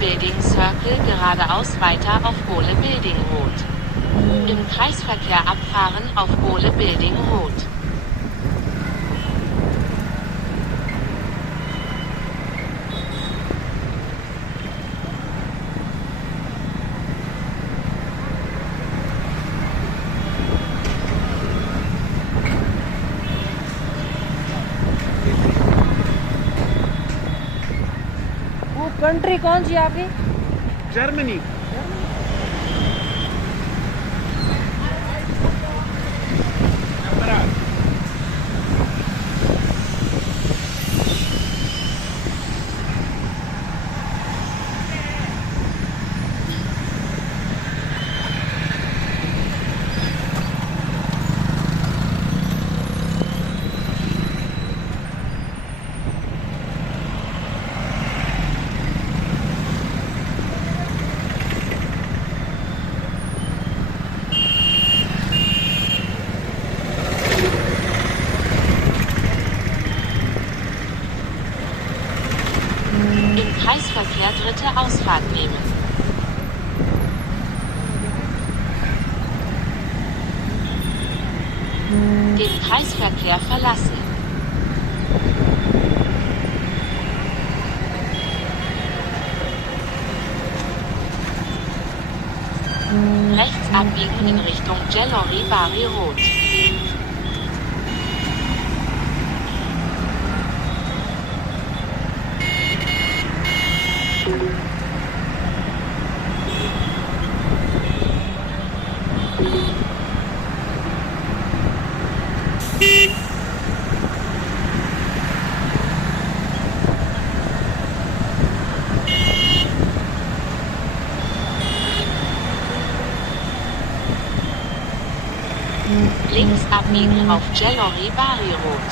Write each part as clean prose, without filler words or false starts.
Building Circle geradeaus weiter auf Gole Building Road. Im Kreisverkehr abfahren auf Gole Building Road. Country कौन सी आपकी? Germany. Kreisverkehr dritte Ausfahrt nehmen. Den Kreisverkehr verlassen. Rechts abbiegen in Richtung Jelori Bari Road. Links abbiegen auf Jelori Bari Road.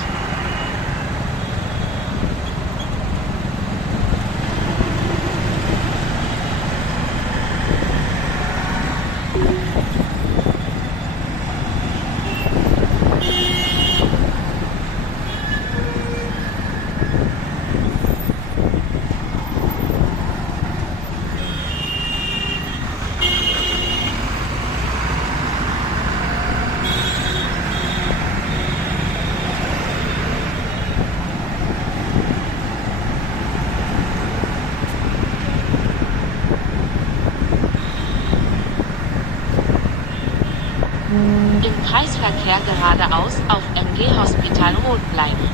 Im Kreisverkehr geradeaus auf MG Hospital Road bleiben.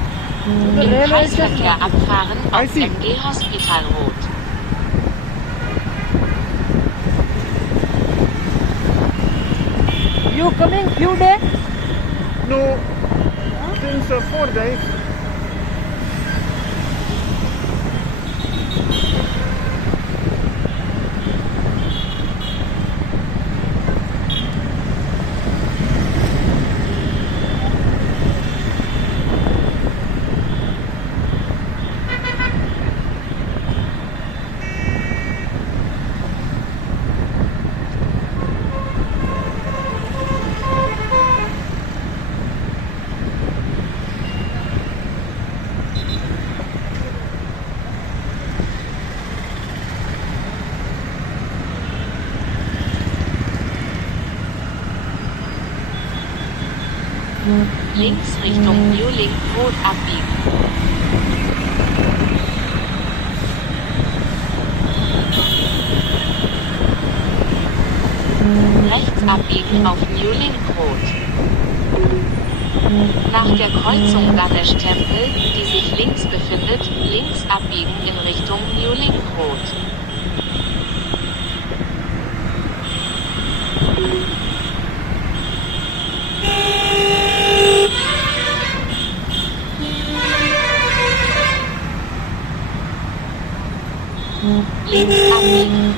Im Kreisverkehr abfahren auf MG Hospital Road. You coming few days? No, since 4 days. Links Richtung New Link Road abbiegen. Rechts abbiegen auf New Link Road. Nach der Kreuzung Ganesh Tempel, die sich links befindet, links abbiegen in Richtung New Link Road. Links abbiegen.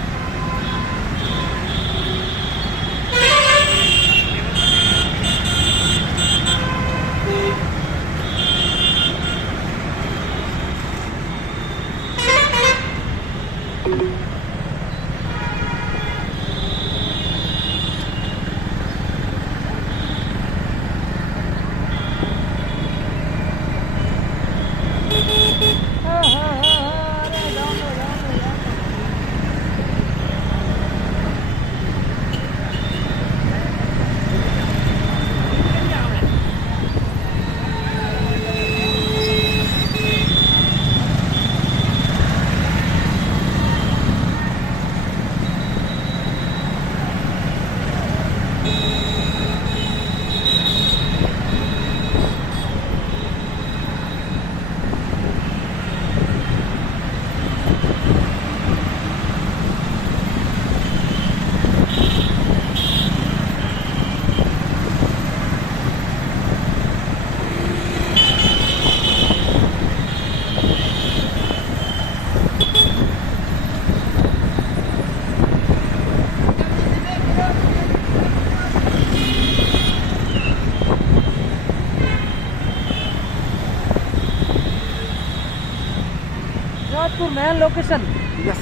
main location. Yes.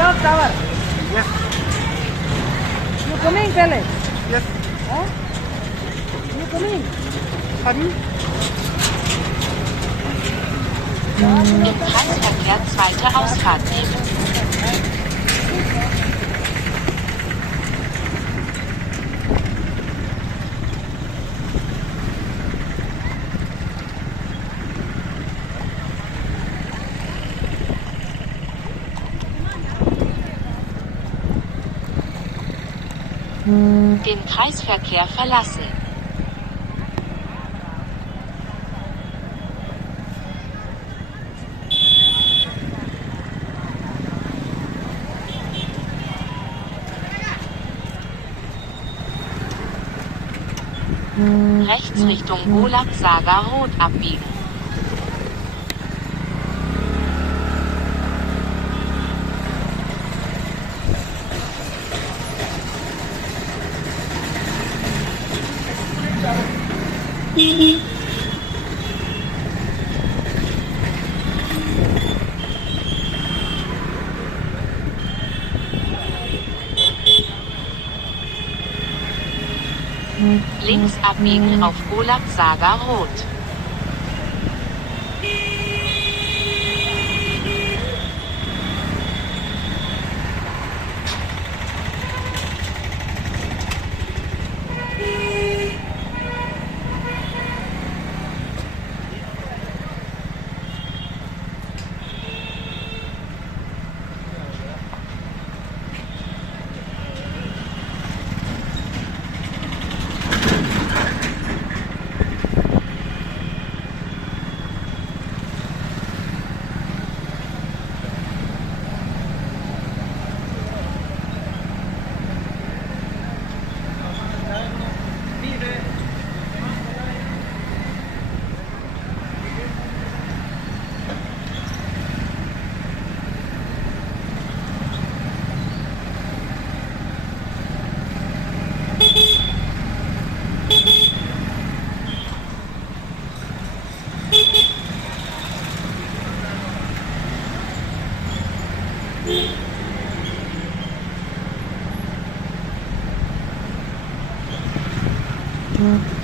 Clock Tower. Yes. You coming, Pele? Yes. Huh? You coming? Pardon? Im Kreisverkehr zweite Ausfahrt nehmen. Den Kreisverkehr verlassen. Rechts Richtung Golab Saga Rot abbiegen. Links abbiegen auf Golab Saga Rot.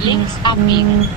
Links abbiegen.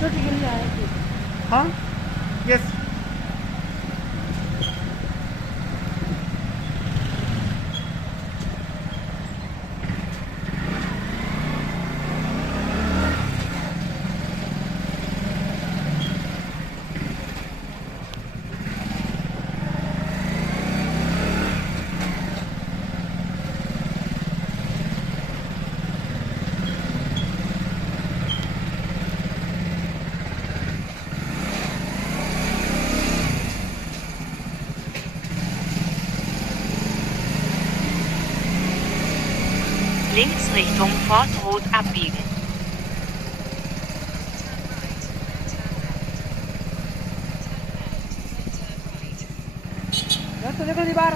छोटी गिल्ली आएगी। हाँ? Yes. links Richtung Fort Rot abbiegen. तो देखो जी बाहर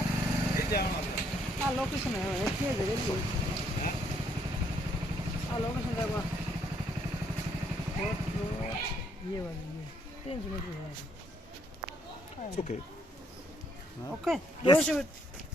हाँ लोकेशन है अच्छी है जगह हाँ लोकेशन देखो ये वाली ये 300 मीटर है It's okay. Okay Yes. 200 मीटर